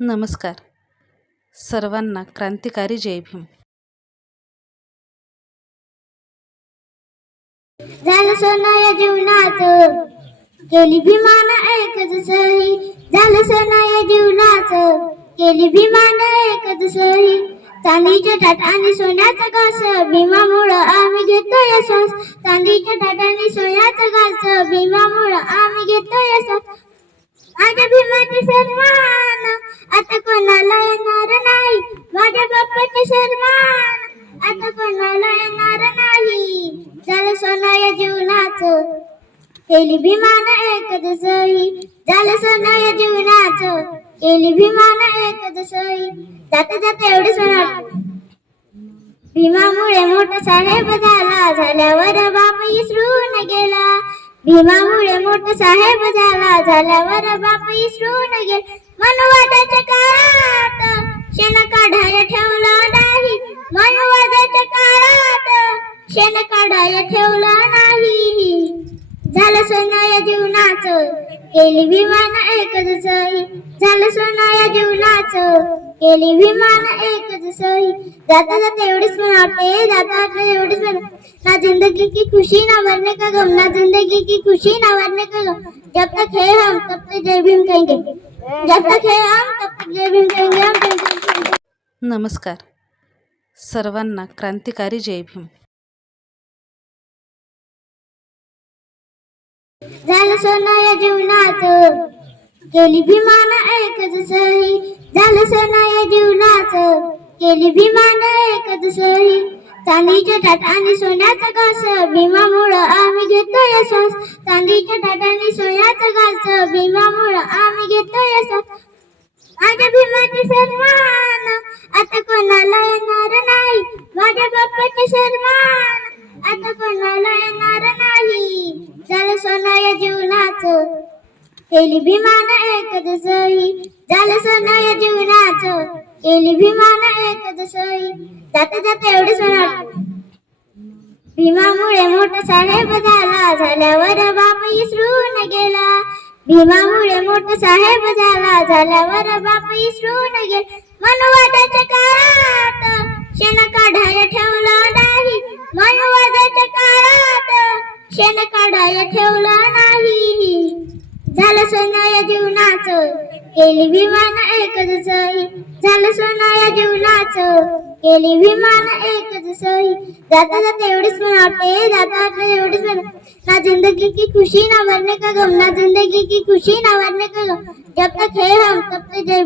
नमस्कार. सर्वांना क्रांतिकारी जय भीम. झालं सोनं या जीवनाचं, केली भीमानं एकच सही. झालं सोनं या जीवनाचं, केली भीमानं एकच सही. चांदीच्या ताट आणि सोन्याचं घास, भीमामुळं आम्ही घेतोय श्वास. चांदीच्या ताट आणि सोन्याचं घास, भीमामुळं आम्ही घेतोय श्वास. माझ्या भीमाचे सन्मान आता कोणाला येणार नाही. माझ्या बाप्पाचे सन्मान आता कोणाला येणार नाही. झालं सोनं या जीवनाचं, केली भीमानं एकच सही. झालं सोनं या जीवनाचं, केली भीमानं एकच सही. जाता जाता एवढे सोनं, भीमामुळे मोठा साहेब झाला, झाल्यावर बाप इसरून गेला. भीमामुळे मोठा साहेब झाला, झाल्यावर बाप इसरून गेला. मनुवादाच्या काळात शेण काढायला ठेवलं नाही. मनुवादाच्या काळात शेण काढायला ठेवलं नाही. झालं सोनं या जीवनाचं, केली भीमानं एकच सही. झालं सोनं या जीवनाचं, केली भीमानं एकच सही. जाता जाता एवढीच म्हणावते, जाता जाता एवढीच म्हणावते. ना जिंदगी की खुशी ना मरने का गम, ना जिंदगी की खुशी ना मरने का गम. जब तक है हम तब तक जय भीम कहेंगे. जब तक है हम तब तक जय भीम कहेंगे. हम जय भीम कहेंगे. नमस्कार. सर्वांना क्रांतिकारी जय भीम. झालं सोनं या जीवनाचं, केली भीमानं एकच सही. झालं सोनं या जीवनाचं, केली भीमानं एकच सही. चांदीच्या ताट आणि सोन्याचं घास, भीमामुळं आम्ही घेतोय श्वास. चांदीच्या ताट आणि सोन्याचं घास, भीमामुळं आम्ही घेतोय श्वास. माझ्या भीमाचे सन्मान आता कोणाला येणार नाही. माझ्या बाप्पाचे सन्मान आता कोणाला येणार नाही. झालं सोनं या जीवनाचं, केली भीमानं एकच सही. झालं सोनं या जीवनाचं, केली भीमानं एकच सही. जाता जाता एवढे सोनं, भीमामुळे मोठा साहेब झाला, झाल्यावर बाप इसरून गेला. भीमामुळे मोठा साहेब झाला, झाल्यावर बाप इसरून गेला. मनुवादाच्या काळात शेण काढायला ठेवलं नाही. मनुवादाच्या काळात शेण काढायला ठेवलं नाही. झालं सोनं या जीवनाचं, केली भीमानं एकच सही. झालं सोनं या जीवनाचं, केली भीमानं एकच सही. जाता जाता एवढीच म्हणावते, जाता जाता एवढीच म्हणावते. ना जिंदगी की खुशी ना मरने का गम, ना जिंदगी की खुशी ना मरने का गम. जब तक है हम तब तक जय भीम.